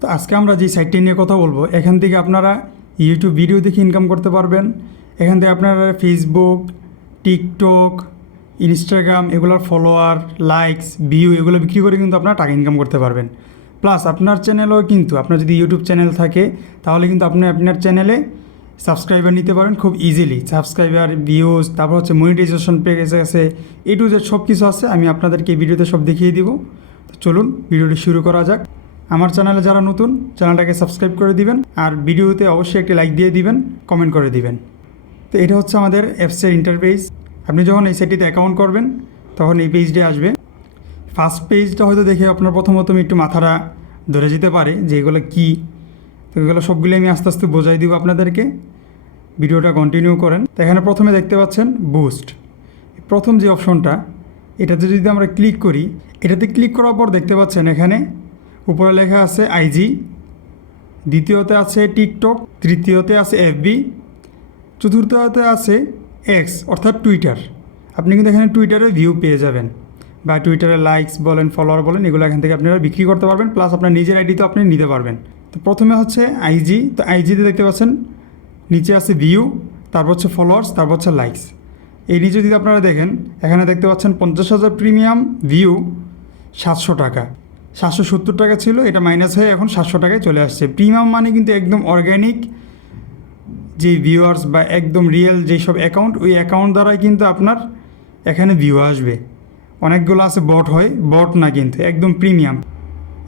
তো আজকে আমরা যে সাইটটি নিয়ে কথা বলবো, এখান থেকে আপনারা ইউটিউব ভিডিও দেখে ইনকাম করতে পারবেন। এখান থেকে আপনারা ফেসবুক, টিকটক, ইনস্টাগ্রাম এগুলোর ফলোয়ার, লাইকস, ভিউ এগুলো বিক্রি করে কিন্তু আপনারা টাকা ইনকাম করতে পারবেন। প্লাস আপনার চ্যানেলও কিন্তু, আপনার যদি ইউটিউব চ্যানেল থাকে তাহলে কিন্তু আপনি আপনার চ্যানেলে সাবস্ক্রাইবার নিতে পারেন খুব ইজিলি। সাবস্ক্রাইবার, ভিউজ, তারপর হচ্ছে মনিটাইজেশন পেজ আছে, এ টু জেড সব কিছু আছে। আমি আপনাদেরকে এই ভিডিওতে সব দেখিয়ে দিব। তো চলুন ভিডিওটি শুরু করা যাক। আমার চ্যানেলে যারা নতুন, চ্যানেলটাকে সাবস্ক্রাইব করে দিবেন আর ভিডিওতে অবশ্যই একটি লাইক দিয়ে দিবেন, কমেন্ট করে দিবেন। তো এটা হচ্ছে আমাদের অ্যাপসের ইন্টারফেস। আপনি যখন এই সাইটটিতে অ্যাকাউন্ট করবেন তখন এই পেজটি আসবে। ফার্স্ট পেজটা হয়তো দেখে আপনার প্রথমত একটু মাথাটা ধরে যেতে পারে যে এগুলো কী। তো এগুলো সবগুলো আমি আস্তে আস্তে বোঝাই দিব আপনাদেরকে। ভিডিওটা কন্টিনিউ করেন। তো এখানে প্রথমে দেখতে পাচ্ছেন বুস্ট, প্রথম যে অপশনটা, এটাতে যদি আমরা ক্লিক করি, এটাতে ক্লিক করার পর দেখতে পাচ্ছেন এখানে উপরে লেখা আছে আইজি, দ্বিতীয়তে আছে টিকটক, তৃতীয়তে আছে এফবি, চতুর্থতে আছে এক্স অর্থাৎ টুইটার। আপনি কিন্তু এখানে টুইটারে ভিউ পেয়ে যাবেন বা টুইটারে লাইকস বলেন, ফলোয়ার বলেন, এগুলো এখান থেকে আপনারা বিক্রি করতে পারবেন। প্লাস আপনার নিজের আইডি তো আপনি নিতে পারবেন। তো প্রথমে হচ্ছে আইজি। তো আইজিতে দেখতে পাচ্ছেন নিচে আছে ভিউ, তারপর হচ্ছে ফলোয়ার্স, তারপর হচ্ছে লাইকস। এই নিচে যদি আপনারা দেখেন এখানে দেখতে পাচ্ছেন 50,000 প্রিমিয়াম ভিউ 700 টাকা, 770 টাকা ছিল, এটা মাইনাস হয়ে এখন 700 টাকায় চলে আসছে। প্রিমিয়াম মানে কিন্তু একদম অর্গ্যানিক যে ভিউয়ার্স বা একদম রিয়েল যেসব অ্যাকাউন্ট, ওই অ্যাকাউন্ট দ্বারাই কিন্তু আপনার এখানে ভিউ আসবে। অনেকগুলো আছে বট হয়, বট না কিন্তু একদম প্রিমিয়াম।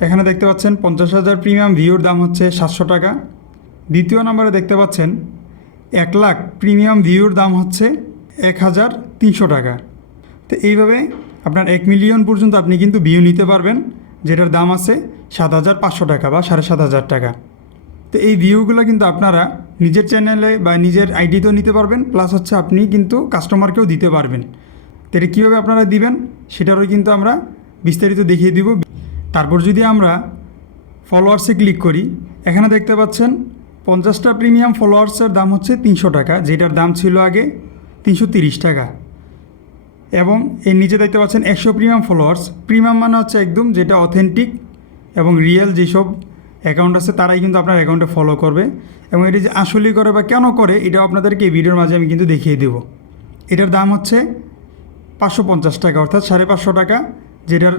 এখানে দেখতে পাচ্ছেন 50,000 প্রিমিয়াম ভিউর দাম হচ্ছে 700 টাকা। দ্বিতীয় নম্বরে দেখতে পাচ্ছেন 1 লাখ প্রিমিয়াম ভিউর দাম হচ্ছে 1,300 টাকা। তো এইভাবে আপনার 1 মিলিয়ন পর্যন্ত আপনি কিন্তু ভিউ নিতে পারবেন, যেটার দাম আছে 7,500 টাকা বা 7,500 টাকা। তো এই ভিউগুলো কিন্তু আপনারা নিজের চ্যানেলে বা নিজের আইডিতেও নিতে পারবেন, প্লাস হচ্ছে আপনি কিন্তু কাস্টমারকেও দিতে পারবেন। তো এটা কীভাবে আপনারা দিবেন সেটারও কিন্তু আমরা বিস্তারিত দেখিয়ে দিব। তারপর যদি আমরা ফলোয়ার্সে ক্লিক করি, এখানে দেখতে পাচ্ছেন 50টা প্রিমিয়াম ফলোয়ার্সের দাম হচ্ছে 300 টাকা, যেটার দাম ছিল আগে 330 টাকা। এবং এর নিচে দেখতে পাচ্ছেন 100 প্রিমিয়াম ফলোয়ার্স। প্রিমিয়াম মানে হচ্ছে একদম যেটা অথেন্টিক এবং রিয়েল যেসব অ্যাকাউন্ট আছে তারাই কিন্তু আপনার অ্যাকাউন্টে ফলো করবে। এবং এটি যে আসলেই করে বা কেন করে এটাও আপনাদেরকে এই ভিডিওর মাঝে আমি কিন্তু দেখিয়ে দেব। এটার দাম হচ্ছে 550 টাকা অর্থাৎ 550 টাকা, যেটার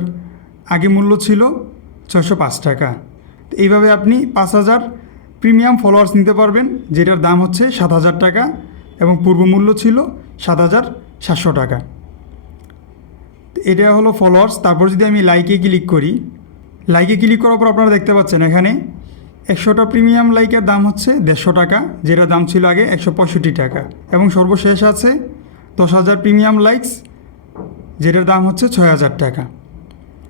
আগে মূল্য ছিল 605 টাকা। তো এইভাবে আপনি 5,000 প্রিমিয়াম ফলোয়ার্স নিতে পারবেন, যেটার দাম হচ্ছে 7,000 টাকা এবং পূর্ব মূল্য ছিল 7,700 টাকা। এটা হলো ফলোয়ার্স। তারপর যদি আমি লাইকে ক্লিক করি, লাইকে ক্লিক করার পর আপনারা দেখতে পাচ্ছেন এখানে 100টা প্রিমিয়াম লাইকের দাম হচ্ছে 150 টাকা, যেটার দাম ছিল আগে 165 টাকা। এবং সর্বশেষ আছে 10,000 প্রিমিয়াম লাইকস, যেটার দাম হচ্ছে 6,000 টাকা।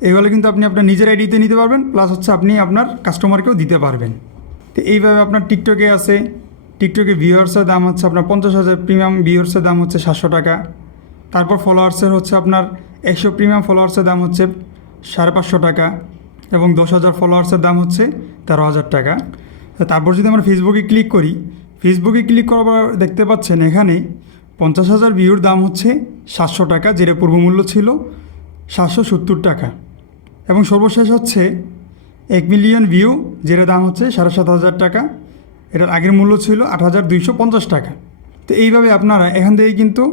এগুলো কিন্তু আপনি আপনার নিজের আইডিতে নিতে পারবেন, প্লাস হচ্ছে আপনি আপনার কাস্টমারকেও দিতে পারবেন। তো এইভাবে আপনার টিকটকে আছে, টিকটকে ভিউয়ার্সের দাম হচ্ছে আপনার 50,000 প্রিমিয়াম ভিউয়ার্সের দাম হচ্ছে 700 টাকা। তারপর ফলোয়ার্সের হচ্ছে আপনার 100 প্রিমিয়াম ফলোয়ার্সের দাম হচ্ছে 550 টাকা এবং 10,000 ফলোয়ার্সের দাম হচ্ছে 13,000 টাকা। তারপর যদি আমরা ফেসবুকে ক্লিক করি, ফেসবুকে ক্লিক করার পর দেখতে পাচ্ছেন এখানে 50,000 ভিউর দাম হচ্ছে 700 টাকা, যেটা পূর্ব মূল্য ছিল 770 টাকা। এবং সর্বশেষ হচ্ছে 1 মিলিয়ন ভিউ, যেটার দাম হচ্ছে 7,500 টাকা, এটার আগের মূল্য ছিল 8,250 টাকা। তো এইভাবে আপনারা এখান থেকে কিন্তু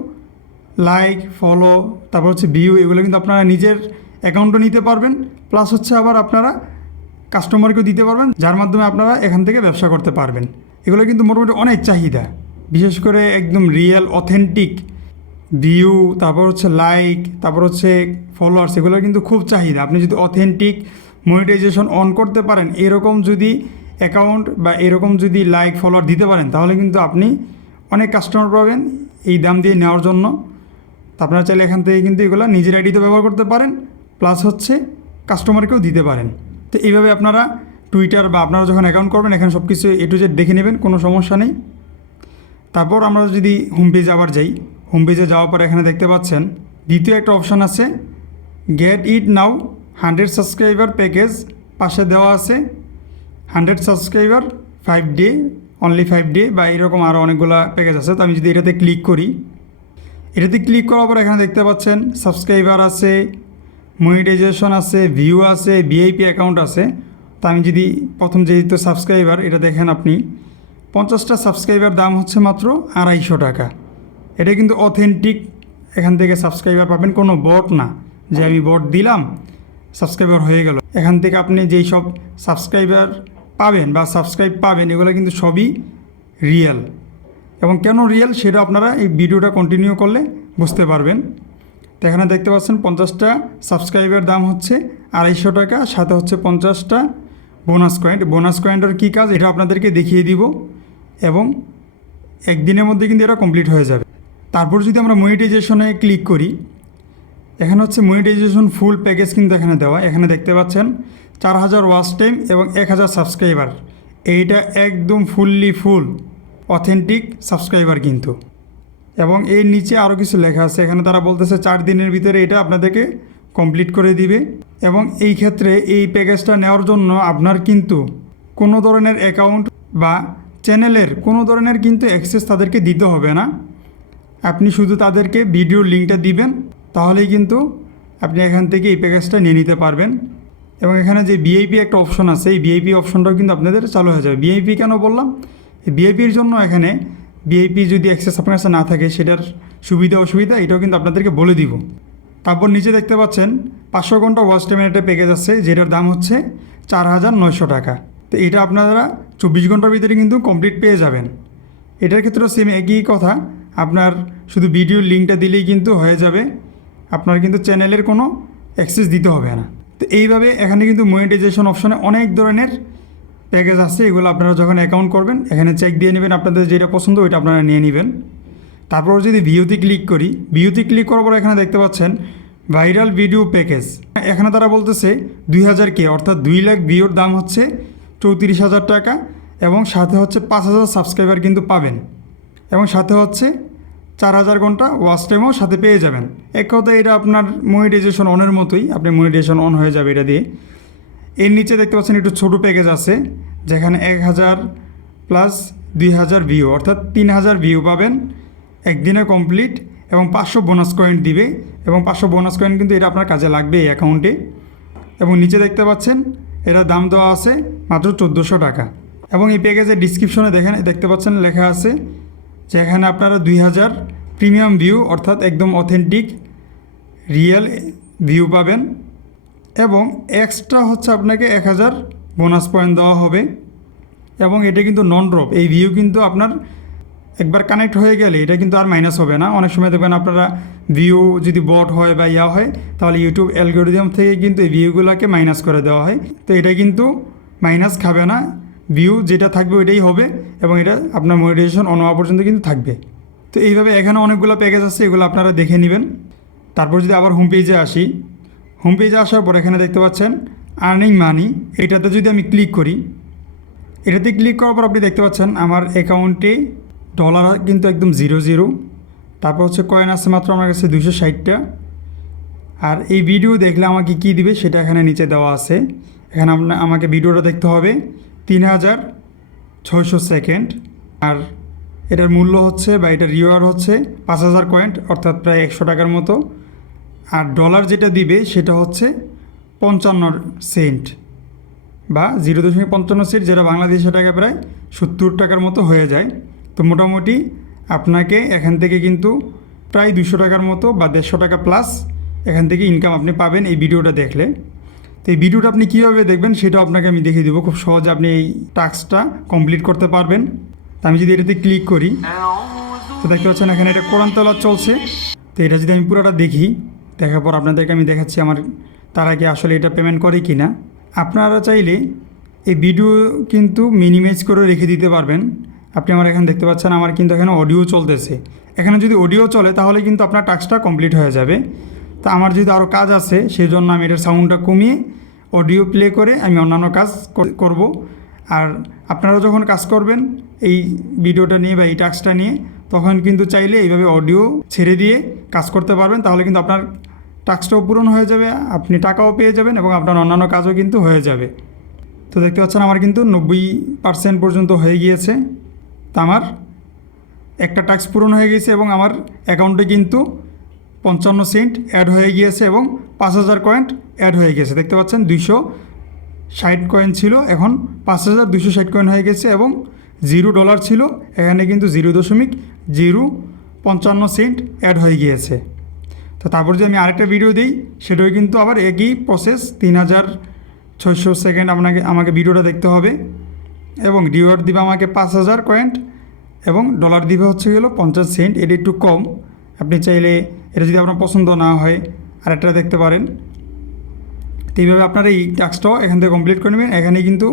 লাইক, ফলো, তারপর হচ্ছে ভিউ এগুলো কিন্তু আপনারা নিজের অ্যাকাউন্টও নিতে পারবেন, প্লাস হচ্ছে আবার আপনারা কাস্টমারকেও দিতে পারবেন, যার মাধ্যমে আপনারা এখান থেকে ব্যবসা করতে পারবেন। এগুলো কিন্তু মোটামুটি অনেক চাহিদা, বিশেষ করে একদম রিয়েল অথেন্টিক ভিউ, তারপর হচ্ছে লাইক, তারপর হচ্ছে ফলোয়ার্স, এগুলো কিন্তু খুব চাহিদা। আপনি যদি অথেন্টিক মনিটাইজেশন অন করতে পারেন, এরকম যদি অ্যাকাউন্ট বা এরকম যদি লাইক ফলোয়ার দিতে পারেন, তাহলে কিন্তু আপনি অনেক কাস্টমার পাবেন এই দাম দিয়ে নেওয়ার জন্য। তো আপনারা চাইলে এখান থেকে কিন্তু এগুলো নিজের আইডিতে ব্যবহার করতে পারেন, প্লাস হচ্ছে কাস্টমারকেও দিতে পারেন। তো এইভাবে আপনারা টুইটার বা আপনারা যখন অ্যাকাউন্ট করবেন এখানে সব কিছু এ টু জেড দেখে নেবেন, কোনো সমস্যা নেই। তারপর আমরা যদি হোম পেজে আবার যাই, হোম পেজে যাওয়ার পর এখানে দেখতে পাচ্ছেন দ্বিতীয় একটা অপশান আছে get it now 100 subscriber package. পাশে দেওয়া আছে 100 সাবস্ক্রাইবার 5 ডে, অনলি 5 ডে বা এরকম আরও অনেকগুলো প্যাকেজ আছে। তো আমি যদি এটাতে ক্লিক করি, এটাতে ক্লিক করার পর এখানে দেখতে পাচ্ছেন সাবস্ক্রাইবার আছে, মনিটাইজেশন আছে, ভিউ আছে, ভিআইপি অ্যাকাউন্ট আছে। তা আমি যদি প্রথম যেহেতু সাবস্ক্রাইবার এটা দেখেন আপনি 50টা সাবস্ক্রাইবার দাম হচ্ছে মাত্র 250 টাকা। এটা কিন্তু অথেন্টিক, এখান থেকে সাবস্ক্রাইবার পাবেন, কোনো বট না যে আমি বট দিলাম সাবস্ক্রাইবার হয়ে গেল। এখান থেকে আপনি যেই সব সাবস্ক্রাইবার পাবেন বা সাবস্ক্রাইব পাবেন এগুলো কিন্তু সবই রিয়েল। এবং কেন রিয়েল সেটা আপনারা এই ভিডিওটা কন্টিনিউ করলে বুঝতে পারবেন। তো এখানে দেখতে পাচ্ছেন 50টা সাবস্ক্রাইবার দাম হচ্ছে 250 টাকা, সাথে হচ্ছে 50টা বোনাস কয়েন্ট। বোনাস কয়েন্টের কী কাজ এটা আপনাদেরকে দেখিয়ে দিব এবং একদিনের মধ্যে কিন্তু এটা কমপ্লিট হয়ে যাবে। তারপর যদি আমরা মনিটাইজেশনে ক্লিক করি, এখানে হচ্ছে মনিটাইজেশন ফুল প্যাকেজ কিন্তু এখানে দেওয়া। এখানে দেখতে পাচ্ছেন 4000 ওয়াচ টাইম এবং 1000 সাবস্ক্রাইবার। এইটা একদম ফুললি ফুল অথেন্টিক সাবস্ক্রাইবার কিন্তু। এবং এর নিচে আরও কিছু লেখা আছে, এখানে তারা বলতেছে 4 দিনের ভিতরে এটা আপনাদেরকে কমপ্লিট করে দিবে। এবং এই ক্ষেত্রে এই প্যাকেজটা নেওয়ার জন্য আপনার কিন্তু কোনো ধরনের অ্যাকাউন্ট বা চ্যানেলের কোনো ধরনের কিন্তু অ্যাক্সেস তাদেরকে দিতে হবে না। আপনি শুধু তাদেরকে ভিডিওর লিঙ্কটা দিবেন, তাহলেই কিন্তু আপনি এখান থেকে এই প্যাকেজটা নিয়ে নিতে পারবেন। এবং এখানে যে ভিআইপি একটা অপশন আছে, এই ভিআইপি অপশনটাও কিন্তু আপনাদের চালু হয়ে যাবে। ভিআইপি কেন বললাম? এই ভিআইপির জন্য এখানে ভিআইপি যদি অ্যাক্সেস আপনার কাছে না থাকে সেটার সুবিধা অসুবিধা এটাও কিন্তু আপনাদেরকে বলে দিব। তারপর নিচে দেখতে পাচ্ছেন 500 ঘন্টা ওয়াচ টাইমের একটা প্যাকেজ আছে, যেটার দাম হচ্ছে 4900 টাকা। তো এটা আপনারা 24 ঘন্টার ভিতরে কিন্তু কমপ্লিট পেয়ে যাবেন। এটার ক্ষেত্রেও সেম একই কথা, আপনার শুধু ভিডিওর লিঙ্কটা দিলেই কিন্তু হয়ে যাবে, আপনার কিন্তু চ্যানেলের কোনো অ্যাক্সেস দিতে হবে না। তো এইভাবে এখানে কিন্তু মনিটাইজেশন অপশনে অনেক ধরনের প্যাকেজ আছে, এগুলো আপনারা যখন অ্যাকাউন্ট করবেন এখানে চেক দিয়ে নেবেন, আপনাদের যেটা পছন্দ ওইটা আপনারা নিয়ে নেবেন। তারপর যদি ভিউতে ক্লিক করি, ভিউতে ক্লিক করার পর এখানে দেখতে পাচ্ছেন ভাইরাল ভিডিও প্যাকেজ। এখানে তারা বলতেছে 2000K অর্থাৎ 2 লাখ ভিউর দাম হচ্ছে 34,000 টাকা এবং সাথে হচ্ছে 5000 সাবস্ক্রাইবার কিন্তু পাবেন এবং সাথে হচ্ছে 4000 ঘন্টা ওয়াচ টাইমও সাথে পেয়ে যাবেন। এক কথা এটা আপনার মনিটাইজেশন অনের মতোই, আপনি মনিটাইজেশন অন হয়ে যাবে এটা দিয়ে। এর নিচে দেখতে পাচ্ছেন একটু ছোটো প্যাকেজ আছে, যেখানে 1000 প্লাস 2000 ভিউ অর্থাৎ 3000 ভিউ পাবেন একদিনে কমপ্লিট এবং 500 বোনাস কয়েন্ট দিবে এবং 500 বোনাস কয়েন্ট কিন্তু এটা আপনার কাজে লাগবে এই অ্যাকাউন্টে। এবং নিচে দেখতে পাচ্ছেন এটার দাম দেওয়া আছে মাত্র 1400 টাকা। এবং এই প্যাকেজের ডিসক্রিপশনে দেখতে পাচ্ছেন লেখা আছে যে এখানে আপনারা 2000 প্রিমিয়াম ভিউ অর্থাৎ একদম অথেন্টিক রিয়েল ভিউ পাবেন এবং এক্সট্রা হচ্ছে আপনাকে 1000 বোনাস পয়েন্ট দেওয়া হবে। এবং এটা কিন্তু নন ড্রপ, এই ভিউ কিন্তু আপনার একবার কানেক্ট হয়ে গেলে এটা কিন্তু আর মাইনাস হবে না। অনেক সময় দেখবেন আপনারা ভিউ যদি বট হয় বা ইয়া হয় তাহলে ইউটিউব অ্যালগোরিদম থেকে কিন্তু এই ভিউগুলোকে মাইনাস করে দেওয়া হয়। তো এটা কিন্তু মাইনাস খাবে না, ভিউ যেটা থাকবে ওইটাই হবে এবং এটা আপনার মনিটাইজেশন অন হওয়া পর্যন্ত কিন্তু থাকবে। তো এইভাবে এখানে অনেকগুলো প্যাকেজ আছে, এগুলো আপনারা দেখে নেবেন। তারপর যদি আবার হোম পেজে আসি, হোম পেজে আসার পর এখানে দেখতে পাচ্ছেন আর্নিং মানি, এটাতে যদি আমি ক্লিক করি, এটাতে ক্লিক করার পর আপনি দেখতে পাচ্ছেন আমার অ্যাকাউন্টে ডলার কিন্তু একদম 0 তারপর হচ্ছে কয়েন আছে মাত্র আমার কাছে 260টা। আর এই ভিডিও দেখলে আমাকে কি দিবে সেটা এখানে নিচে দেওয়া আছে। এখানে আমাকে ভিডিওটা দেখতে হবে 3600 সেকেন্ড, আর এটার মূল্য হচ্ছে বা এটার রিওয়ার্ড হচ্ছে 5000 কয়েন্ট অর্থাৎ প্রায় 100 টাকার মতো। আর ডলার যেটা দিবে সেটা হচ্ছে 55 সেন্ট বা 0.55 সেন্ট, যেটা বাংলাদেশি টাকা প্রায় 70 টাকার মতো হয়ে যায়। তো মোটামুটি আপনাকে এখান থেকে কিন্তু প্রায় 200 টাকার মতো বা 150 টাকা প্লাস এখান থেকে ইনকাম আপনি পাবেন এই ভিডিওটা দেখলে। তো এই ভিডিওটা আপনি কীভাবে দেখবেন সেটাও আপনাকে আমি দেখিয়ে দেবো, খুব সহজে আপনি এই টাস্কটা কমপ্লিট করতে পারবেন। তো আমি যদি এটাতে ক্লিক করি, তো দেখতে পাচ্ছেন এখানে এটা কোরআন তেলাওয়াত চলছে। তো এটা যদি আমি পুরোটা দেখি, দেখার পর আপনাদেরকে আমি দেখাচ্ছি আমার তারা কি আসলে এটা পেমেন্ট করে কি না। আপনারা চাইলে এই ভিডিও কিন্তু মিনিমাইজ করে রেখে দিতে পারবেন। আপনি আমার এখানে দেখতে পাচ্ছেন আমার কিন্তু এখানে অডিও চলতেছে, এখানে যদি অডিও চলে তাহলে কিন্তু আপনার টাস্কটা কমপ্লিট হয়ে যাবে। তো আমার যদি আরও কাজ আছে সেই জন্য আমি এটার সাউন্ডটা কমিয়ে অডিও প্লে করে আমি অন্যান্য কাজ করব। আর আপনারা যখন কাজ করবেন এই ভিডিওটা নিয়ে বা এই টাস্কটা নিয়ে, তখন কিন্তু চাইলে এইভাবে অডিও ছেড়ে দিয়ে কাজ করতে পারবেন, তাহলে কিন্তু আপনার টাস্কটাও পূরণ হয়ে যাবে, আপনি টাকাও পেয়ে যাবেন এবং আপনার অন্যান্য কাজও কিন্তু হয়ে যাবে। তো দেখতে পাচ্ছেন আমার কিন্তু 90% পর্যন্ত হয়ে গিয়েছে। তা আমার একটা টাস্ক পূরণ হয়ে গিয়েছে এবং আমার অ্যাকাউন্টে কিন্তু 55 সেন্ট অ্যাড হয়ে গিয়েছে এবং 5000 কয়েন্ট অ্যাড হয়ে গিয়েছে। দেখতে পাচ্ছেন 60 কয়েন ছিল, এখন 5260 কয়েন হয়ে গেছে এবং $0 ছিল, এখানে কিন্তু 0.055 অ্যাড হয়ে গিয়েছে। তো তারপর যদি আমি আরেকটা ভিডিও দিই, সেটাও কিন্তু আবার একই প্রসেস, 3600 সেকেন্ড আমাকে ভিডিওটা দেখতে হবে এবং রিওয়ার্ড দিবে আমাকে 5000 কয়েন এবং ডলার দিবে হচ্ছে গেল 50 সেন্ট। এটা একটু কম, আপনি চাইলে এটা যদি আপনার পছন্দ না হয় আরেকটা দেখতে পারেন। তো এইভাবে আপনার এই টাস্কটাও এখান থেকে কমপ্লিট করে নেবেন। এখানে কিন্তু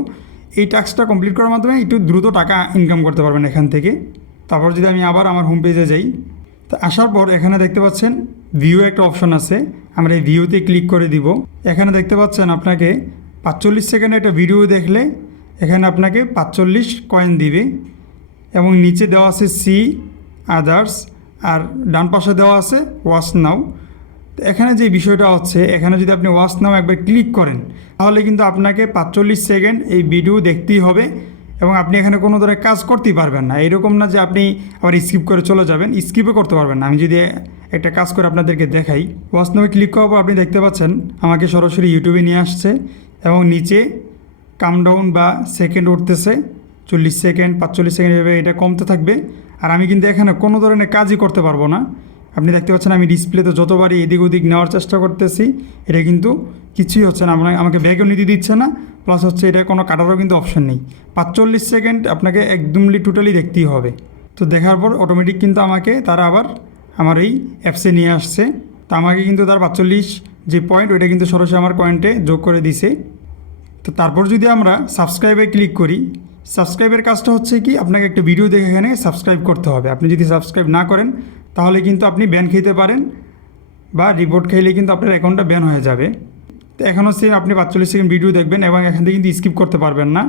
এই টাস্কটা কমপ্লিট করার মাধ্যমে একটু দ্রুত টাকা ইনকাম করতে পারবেন এখান থেকে। তারপর যদি আমি আবার আমার হোম পেজে যাই, তো আসার পর এখানে দেখতে পাচ্ছেন ভিউ একটা অপশন আছে, আমরা এই ভিউতে ক্লিক করে দিব। এখানে দেখতে পাচ্ছেন আপনাকে 45 সেকেন্ডে একটা ভিডিও দেখলে এখানে আপনাকে 45 কয়েন দিবে এবং নিচে দেওয়া আছে সি আদার্স আর ডান পাশে দেওয়া আছে ওয়াচ নাও। তো এখানে যে বিষয়টা হচ্ছে, এখানে যদি আপনি ওয়াচ নাও একবার ক্লিক করেন তাহলে কিন্তু আপনাকে 45 সেকেন্ড এই ভিডিও দেখতেই হবে এবং আপনি এখানে কোনো ধরনের কাজ করতেই পারবেন না। এরকম না যে আপনি আবার স্কিপ করে চলে যাবেন, স্কিপও করতে পারবেন না। আমি যদি একটা কাজ করে আপনাদেরকে দেখাই, ওয়াচ নামে ক্লিক করার পর আপনি দেখতে পাচ্ছেন আমাকে সরাসরি ইউটিউবে নিয়ে আসছে এবং নিচে কামডাউন বা সেকেন্ড উঠতেছে, 40 সেকেন্ড 45 সেকেন্ড এভাবে এটা কমতে থাকবে। আর আমি কিন্তু এখানে কোনো ধরনের কাজই করতে পারবো না। আপনি দেখতে পাচ্ছেন আমি ডিসপ্লেতে যতবারই এদিক ওদিক নেওয়ার চেষ্টা করতেছি, এটা কিন্তু কিছুই হচ্ছে না, আমাকে ব্যাগও নিতে দিচ্ছে না, প্লাস হচ্ছে এটা কোনো কাটারও কিন্তু অপশন নেই। 45 সেকেন্ড আপনাকে একদমলি টোটালি দেখতেই হবে। তো দেখার পর অটোমেটিক কিন্তু আমাকে তারা আবার আমার এই অ্যাপসে নিয়ে আসছে। তো আমাকে কিন্তু তার 45 যে পয়েন্ট ওইটা কিন্তু সরাসরি আমার পয়েন্টে যোগ করে দিছে। তো তারপর যদি আমরা সাবস্ক্রাইবে ক্লিক করি, সাবস্ক্রাইবের কাজটা হচ্ছে কি, আপনাকে একটা ভিডিও দেখে এখানে সাবস্ক্রাইব করতে হবে। আপনি যদি সাবস্ক্রাইব না করেন তাহলে কিন্তু আপনি ব্যান খেতে পারেন বা রিপোর্ট খাইলে কিন্তু আপনার অ্যাকাউন্টটা ব্যান হয়ে যাবে। তো এখনও সেম আপনি 45 সেকেন্ড ভিডিও দেখবেন এবং এখান থেকে কিন্তু স্কিপ করতে পারবেন না।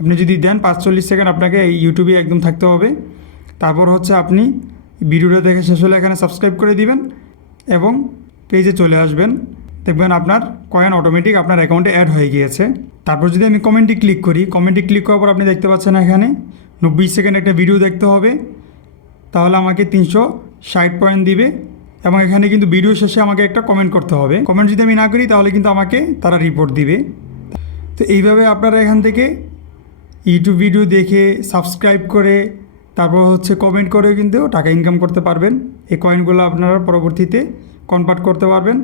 আপনি যদি দেন 45 সেকেন্ড আপনাকে এই ইউটিউবে একদম থাকতে হবে। তারপর হচ্ছে আপনি ভিডিওটা দেখে শেষ হলে এখানে সাবস্ক্রাইব করে দিবেন এবং পেজে চলে আসবেন, দেখবেন আপনার কয়েন অটোমেটিক আপনার অ্যাকাউন্টে অ্যাড হয়ে গিয়েছে। তারপর যদি আমি কমেন্টে ক্লিক করি, কমেন্টে ক্লিক করার পর আপনি দেখতে পাচ্ছেন এখানে 90 সেকেন্ড একটা ভিডিও দেখতে হবে, তাহলে আমাকে 360 পয়েন্ট দিবে এবং এখানে কিন্তু ভিডিও শেষে আমাকে একটা কমেন্ট করতে হবে। কমেন্ট যদি আমি না করি তাহলে কিন্তু আমাকে তারা রিপোর্ট দিবে। তো এইভাবে আপনারা এখান থেকে ইউটিউব ভিডিও দেখে সাবস্ক্রাইব করে তারপর হচ্ছে কমেন্ট করেও কিন্তু টাকা ইনকাম করতে পারবেন। এই কয়েনগুলো আপনারা পরবর্তীতে কনভার্ট করতে পারবেন,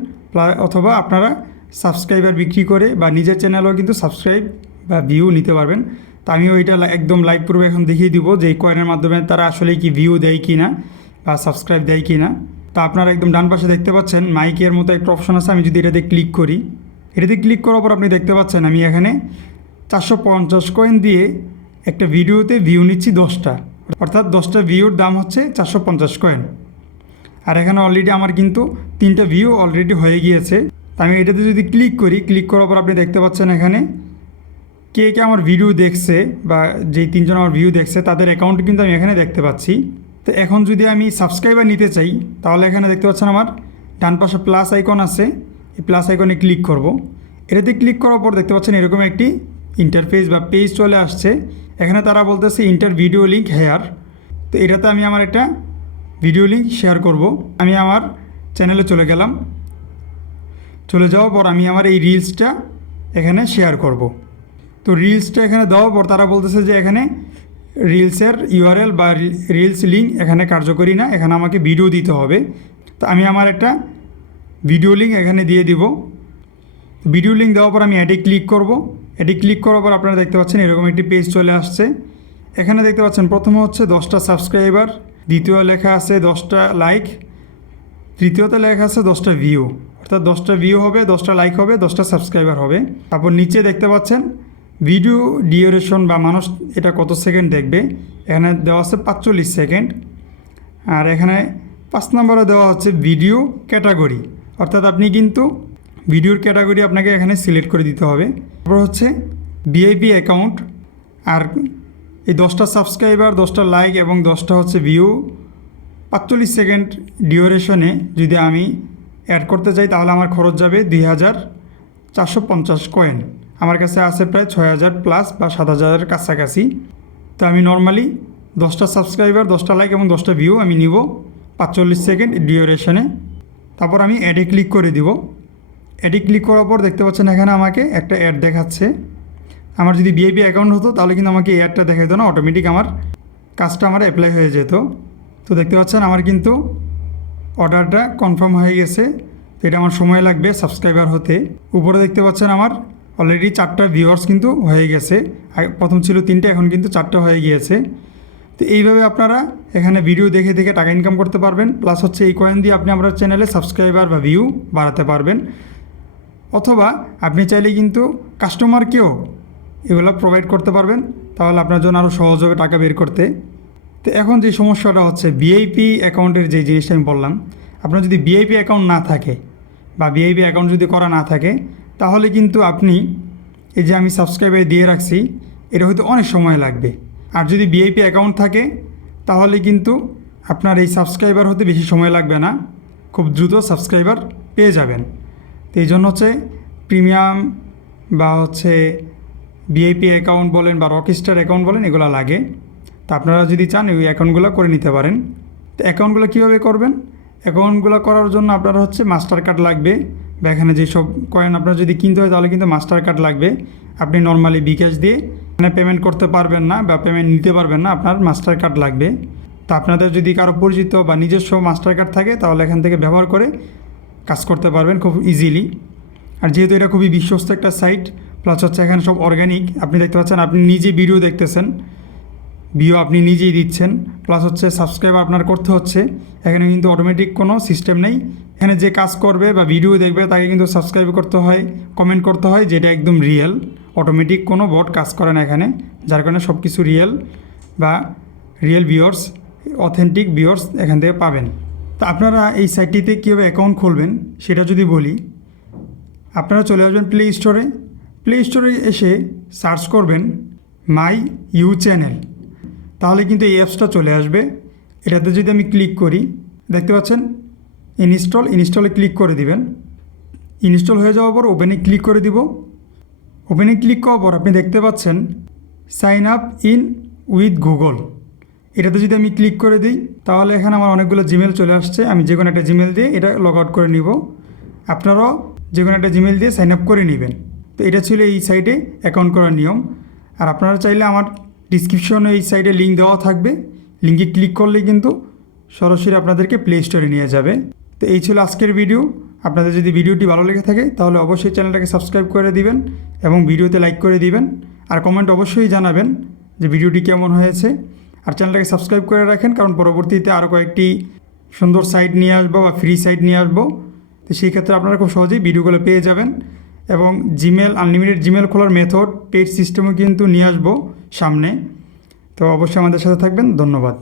অথবা আপনারা সাবস্ক্রাইবার বিক্রি করে বা নিজের চ্যানেলেও কিন্তু সাবস্ক্রাইব বা ভিউ নিতে পারবেন। তো আমিও এটা একদম লাইভ প্রুফ এখন দেখিয়ে দিব যে এই কয়েনের মাধ্যমে তারা আসলে কি ভিউ দেয় কি না বা সাবস্ক্রাইব দেয় কি না। তা আপনারা একদম ডান পাশে দেখতে পাচ্ছেন মাইকের মতো একটা অপশন আছে, আমি যদি এটাতে ক্লিক করি, এটাতে ক্লিক করার পর আপনি দেখতে পাচ্ছেন আমি এখানে 450 কয়েন দিয়ে একটা ভিডিওতে ভিউ নিচ্ছি 10টা, অর্থাৎ 10টা ভিউর দাম হচ্ছে 450 কয়েন। আর এখানে অলরেডি আমার কিন্তু 3টা ভিউ অলরেডি হয়ে গিয়েছে। তা আমি এটাতে যদি ক্লিক করি, ক্লিক করার পর আপনি দেখতে পাচ্ছেন এখানে কে কে আমার ভিডিও দেখছে বা যেই 3জন আমার ভিউ দেখছে তাদের অ্যাকাউন্ট কিন্তু আমি এখানে দেখতে পাচ্ছি। তো এখন যদি আমি সাবস্ক্রাইবার নিতে চাই তাহলে এখানে দেখতে পাচ্ছেন আমার ডান পাশে প্লাস আইকন আছে, এই প্লাস আইকনে ক্লিক করব। এটাতে ক্লিক করার পর দেখতে পাচ্ছেন এরকম একটি ইন্টারফেস বা পেজ চলে আসছে। এখানে তারা বলতেছে ইন্টার ভিডিও লিঙ্ক হেয়ার। তো এটাতে আমি আমার একটা ভিডিও লিঙ্ক শেয়ার করব। আমি আমার চ্যানেলে চলে গেলাম, চলে যাওয়ার পর আমি আমার এই রিলসটা এখানে শেয়ার করব। তো রিলসটা এখানে দেওয়ার পর তারা বলতেছে যে এখানে রিলসের ইউআরএল বা রিলস লিঙ্ক এখানে কার্যকরী না, এখানে আমাকে ভিডিও দিতে হবে। তো আমি আমার একটা ভিডিও লিঙ্ক এখানে দিয়ে দিব। ভিডিও লিঙ্ক দেওয়ার পর আমি অ্যাডে ক্লিক করব। অ্যাডে ক্লিক করার পর আপনারা দেখতে পাচ্ছেন এরকম একটি পেজ চলে আসছে। এখানে দেখতে পাচ্ছেন প্রথমে হচ্ছে 10টা সাবস্ক্রাইবার, দ্বিতীয় লেখা আছে 10টা লাইক, তৃতীয়তে লেখা আছে 10টা ভিউ, অর্থাৎ 10টা ভিউ হবে, 10টা লাইক হবে, 10টা সাবস্ক্রাইবার হবে। তারপর নিচে দেখতে পাচ্ছেন ভিডিও ডিউরেশন বা মানুষ এটা কত সেকেন্ড দেখবে, এখানে দেওয়া আছে 45 সেকেন্ড। আর এখানে 5 নম্বরে দেওয়া হচ্ছে ভিডিও ক্যাটাগরি, অর্থাৎ আপনি কিন্তু ভিডিওর ক্যাটাগরি আপনাকে এখানে সিলেক্ট করে দিতে হবে। তারপর হচ্ছে ভিআইপি অ্যাকাউন্ট, আর এই 10টা সাবস্ক্রাইবার, 10টা লাইক এবং 10টা হচ্ছে ভিউ 45 সেকেন্ড ডিউরেশনে যদি আমি অ্যাড করতে চাই তাহলে আমার খরচ যাবে 2450 কয়েন। আমার কাছে আছে প্রায় 6000 প্লাস বা 7000-এর কাছাকাছি। তো আমি নর্মালি 10টা সাবস্ক্রাইবার, 10টা লাইক এবং 10টা ভিউ আমি নিব 45 সেকেন্ড ডিউরেশনে। তারপর আমি অ্যাডে ক্লিক করে দিব। অ্যাডে ক্লিক করার পর দেখতে পাচ্ছেন এখানে আমাকে একটা অ্যাড দেখাচ্ছে। আমার যদি ভিআইপি অ্যাকাউন্ট হতো তাহলে কিন্তু আমাকে এই অ্যাডটা দেখাইতো না, অটোমেটিক আমার কাজটা আমার অ্যাপ্লাই হয়ে যেত। তো দেখতে পাচ্ছেন আমার কিন্তু অর্ডারটা কনফার্ম হয়ে গেছে। তো এটা আমার সময় লাগবে সাবস্ক্রাইবার হতে। উপরে দেখতে পাচ্ছেন আমার অলরেডি 4টা ভিউয়ার্স কিন্তু হয়ে গেছে। প্রথম ছিল 3টে, এখন কিন্তু 4টা হয়ে গিয়েছে। তো এইভাবে আপনারা এখানে ভিডিও দেখে দেখে টাকা ইনকাম করতে পারবেন। প্লাস হচ্ছে এই কয়েন দিয়ে আপনি আপনার চ্যানেলে সাবস্ক্রাইবার বা ভিউ বাড়াতে পারবেন। অথবা আপনি চাইলে কিন্তু কাস্টমারকেও এগুলো প্রোভাইড করতে পারবেন, তাহলে আপনার জন্য আরও সহজ হবে টাকা বের করতে। তো এখন যে সমস্যাটা হচ্ছে ভিআইপি অ্যাকাউন্টের যে জিনিসটা আমি বললাম, আপনার যদি ভিআইপি অ্যাকাউন্ট না থাকে বা ভিআইপি অ্যাকাউন্ট যদি করা না থাকে, তাহলে কিন্তু আপনি এই যে আমি সাবস্ক্রাইবার দিয়ে রাখছি এটা হয়তো অনেক সময় লাগবে। আর যদি ভিআইপি অ্যাকাউন্ট থাকে তাহলে কিন্তু আপনার এই সাবস্ক্রাইবার হতে বেশি সময় লাগবে না, খুব দ্রুত সাবস্ক্রাইবার পেয়ে যাবেন। তো এই জন্য হচ্ছে প্রিমিয়াম বা হচ্ছে ভিআইপি অ্যাকাউন্ট বলেন বা রকস্টার অ্যাকাউন্ট বলেন, এগুলো লাগে। তো আপনারা যদি চান ওই অ্যাকাউন্টগুলো করে নিতে পারেন। তো অ্যাকাউন্টগুলো কীভাবে করবেন? অ্যাকাউন্টগুলো করার জন্য আপনারা হচ্ছে মাস্টার কার্ড লাগবে, বা এখানে যেসব কয়েন আপনার যদি কিনতে হয় তাহলে কিন্তু মাস্টার কার্ড লাগবে। আপনি নর্মালি বিকাশ দিয়ে এখানে পেমেন্ট করতে পারবেন না বা পেমেন্ট নিতে পারবেন না, আপনার মাস্টার কার্ড লাগবে। তো আপনাদের যদি কারো পরিচিত বা নিজস্ব মাস্টার কার্ড থাকে তাহলে এখান থেকে ব্যবহার করে কাজ করতে পারবেন খুব ইজিলি। আর যেহেতু এটা খুবই বিশ্বস্ত একটা সাইট, প্লাস হচ্ছে এখানে সব অর্গ্যানিক, আপনি দেখতে পাচ্ছেন আপনি নিজে ভিডিও দেখতেছেন, ভিউ আপনি নিজেই দিচ্ছেন, প্লাস হচ্ছে সাবস্ক্রাইব আপনার করতে হচ্ছে। এখানে কিন্তু অটোমেটিক কোনো সিস্টেম নেই। এখানে যে কাজ করবে বা ভিডিও দেখবে তাকে কিন্তু সাবস্ক্রাইব করতে হয়, কমেন্ট করতে হয়, যেটা একদম রিয়েল। অটোমেটিক কোনো বট কাজ করে না এখানে, যার কারণে সব কিছু রিয়েল বা রিয়েল ভিউয়ার্স, অথেন্টিক ভিউয়ার্স এখান থেকে পাবেন। তো আপনারা এই সাইটটিতে কীভাবে অ্যাকাউন্ট খুলবেন সেটা যদি বলি, আপনারা চলে আসবেন প্লে স্টোরে। প্লে স্টোরে এসে সার্চ করবেন মাই ইউ চ্যানেল, তাহলে কিন্তু এই অ্যাপসটা চলে আসবে। এটাতে যদি আমি ক্লিক করি, দেখতে পাচ্ছেন ইনস্টলে ক্লিক করে দিবেন। ইনস্টল হয়ে যাওয়ার পর ওপেনে ক্লিক করে দিব। ওপেনে ক্লিক করার পর আপনি দেখতে পাচ্ছেন sign up in with Google. এটাতে যদি আমি ক্লিক করে দিই তাহলে এখানে আমার অনেকগুলো জিমেল চলে আসছে। আমি যে কোনো একটা জিমেল দিয়ে এটা লগ আউট করে নিব। আপনারাও যে কোনো একটা জিমেল দিয়ে সাইন আপ করে নেবেন। তো এটা ছিল এই সাইটে অ্যাকাউন্ট করার নিয়ম। আর আপনারা চাইলে আমার ডিসক্রিপশনে এই সাইটে লিঙ্ক দেওয়া থাকবে, লিঙ্কে ক্লিক করলে কিন্তু সরাসরি আপনাদেরকে প্লে স্টোরে নিয়ে যাবে। তো এই ছিল আজকের ভিডিও। আপনাদের যদি ভিডিওটি ভালো লেগে থাকে তাহলে অবশ্যই চ্যানেলটাকে সাবস্ক্রাইব করে দিবেন এবং ভিডিওতে লাইক করে দিবেন। আর কমেন্ট অবশ্যই জানাবেন যে ভিডিওটি কেমন হয়েছে। আর চ্যানেলটাকে সাবস্ক্রাইব করে রাখেন, কারণ পরবর্তীতে আরও কয়েকটি সুন্দর সাইট নিয়ে আসবো বা ফ্রি সাইট নিয়ে আসবো। তো সেই ক্ষেত্রে আপনারা খুব সহজেই ভিডিওগুলো পেয়ে যাবেন। এবং জিমেল, আনলিমিটেড জিমেল খোলার মেথড, পেড সিস্টেমও কিন্তু নিয়ে আসবো সামনে। তো অবশ্যই আমাদের সাথে থাকবেন। ধন্যবাদ।